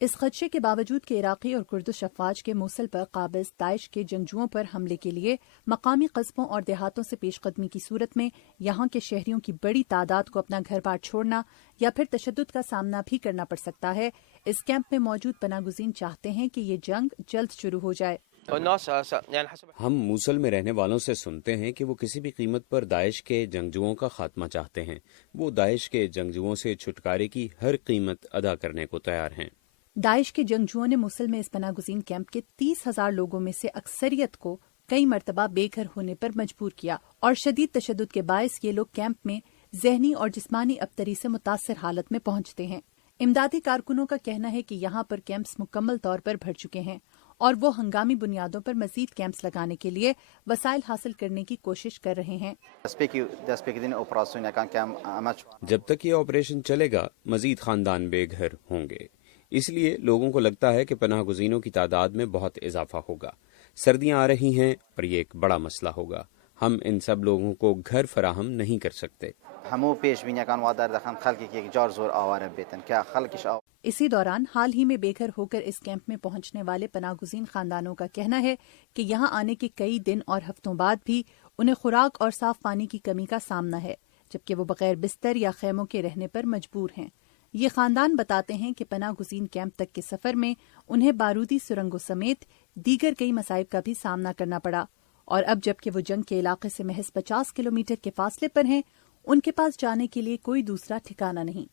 اس خدشے کے باوجود کہ عراقی اور کردش افواج کے موصل پر قابض داعش کے جنگجوؤں پر حملے کے لیے مقامی قصبوں اور دیہاتوں سے پیش قدمی کی صورت میں یہاں کے شہریوں کی بڑی تعداد کو اپنا گھر بار چھوڑنا یا پھر تشدد کا سامنا بھی کرنا پڑ سکتا ہے، اس کیمپ میں موجود پناہ گزین چاہتے ہیں کہ یہ جنگ جلد شروع ہو جائے۔ ہم موصل میں رہنے والوں سے سنتے ہیں کہ وہ کسی بھی قیمت پر داعش کے جنگجوؤں کا خاتمہ چاہتے ہیں۔ وہ داعش کے جنگجوؤں سے چھٹکارے کی ہر قیمت ادا کرنے کو تیار ہیں۔ داعش کے جنگجوؤں نے موصل میں اس پناہ گزین کیمپ کے 30,000 لوگوں میں سے اکثریت کو کئی مرتبہ بے گھر ہونے پر مجبور کیا اور شدید تشدد کے باعث یہ لوگ کیمپ میں ذہنی اور جسمانی ابتری سے متاثر حالت میں پہنچتے ہیں۔ امدادی کارکنوں کا کہنا ہے کہ یہاں پر کیمپس مکمل طور پر بھر چکے ہیں اور وہ ہنگامی بنیادوں پر مزید کیمپس لگانے کے لیے وسائل حاصل کرنے کی کوشش کر رہے ہیں۔ جب تک یہ آپریشن چلے گا مزید خاندان بے گھر ہوں گے، اس لیے لوگوں کو لگتا ہے کہ پناہ گزینوں کی تعداد میں بہت اضافہ ہوگا۔ سردیاں آ رہی ہیں اور یہ ایک بڑا مسئلہ ہوگا۔ ہم ان سب لوگوں کو گھر فراہم نہیں کر سکتے۔ اسی دوران حال ہی میں بے گھر ہو کر اس کیمپ میں پہنچنے والے پناہ گزین خاندانوں کا کہنا ہے کہ یہاں آنے کے کئی دن اور ہفتوں بعد بھی انہیں خوراک اور صاف پانی کی کمی کا سامنا ہے، جبکہ وہ بغیر بستر یا خیموں کے رہنے پر مجبور ہیں۔ یہ خاندان بتاتے ہیں کہ پناہ گزین کیمپ تک کے سفر میں انہیں بارودی سرنگوں سمیت دیگر کئی مصائب کا بھی سامنا کرنا پڑا، اور اب جبکہ وہ جنگ کے علاقے سے محض 50 کلومیٹر کے فاصلے پر ہیں، ان کے پاس جانے کے لیے کوئی دوسرا ٹھکانہ نہیں۔